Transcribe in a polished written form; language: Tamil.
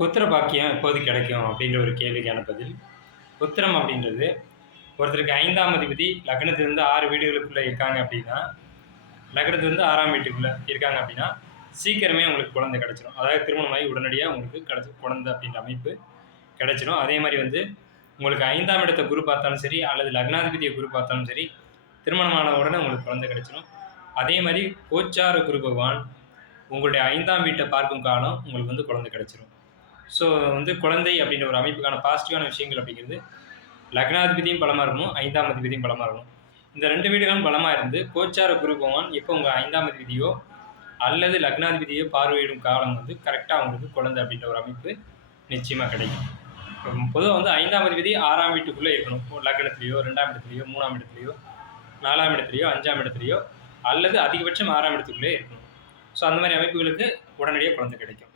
புத்திர பாக்கியம் எப்போது கிடைக்கும் அப்படின்ற ஒரு கேள்விக்கான பதில். புத்திரம் அப்படின்றது ஒருத்தருக்கு 5ஆம் அதிபதி லக்னத்திலிருந்து 6 வீடுகளுக்குள்ள இருக்காங்க அப்படின்னா, லக்னத்திலிருந்து 6ஆம் வீட்டுக்குள்ள இருக்காங்க அப்படின்னா, சீக்கிரமே உங்களுக்கு குழந்தை கிடைச்சிரும். அதாவது திருமணமாகி உடனடியா உங்களுக்கு குழந்தை அப்படின்ற அமைப்பு கிடைச்சிரும். அதே மாரி வந்து உங்களுக்கு 5ஆம் இடத்த குரு பார்த்தாலும் சரி, அல்லது லக்னாதிபதிய குரு பார்த்தாலும் சரி, திருமணமான உடனே உங்களுக்கு குழந்தை கிடைச்சிரும். அதே மாரி கோச்சார குரு பகவான் உங்களுடைய 5ஆம் வீட்ட பார்க்கும் காலம் உங்களுக்கு வந்து குழந்தை கிடைச்சிரும். ஸோ வந்து குழந்தை அப்படின்ற ஒரு அமைப்புக்கான பாசிட்டிவான விஷயங்கள் அப்படிங்கிறது லக்னாதிபதியும் பலமாக இருக்கணும், 5ஆம் அதிபதியும் பலமாக இருக்கணும். இந்த 2 வீடுகளும் பலமாக இருந்து கோச்சார குரு பகவான் எப்போ உங்கள் 5ஆம் அதிபதியோ அல்லது லக்னாதிபதியோ பார்வையிடும் காலம் வந்து கரெக்டாக உங்களுக்கு குழந்தை அப்படின்ற ஒரு அமைப்பு நிச்சயமாக கிடைக்கும். பொதுவாக வந்து 5ஆம் அதிபதி 6ஆம் வீட்டுக்குள்ளே இருக்கணும். லக்னத்திலேயோ 2ஆம் இடத்துலையோ 3ஆம் இடத்துலையோ 4ஆம் இடத்துலையோ 5ஆம் இடத்துலையோ அல்லது அதிகபட்சம் 6ஆம் இடத்துக்குள்ளே இருக்கணும். ஸோ அந்த மாதிரி அமைப்புகளுக்கு உடனடியாக குழந்தை கிடைக்கும்.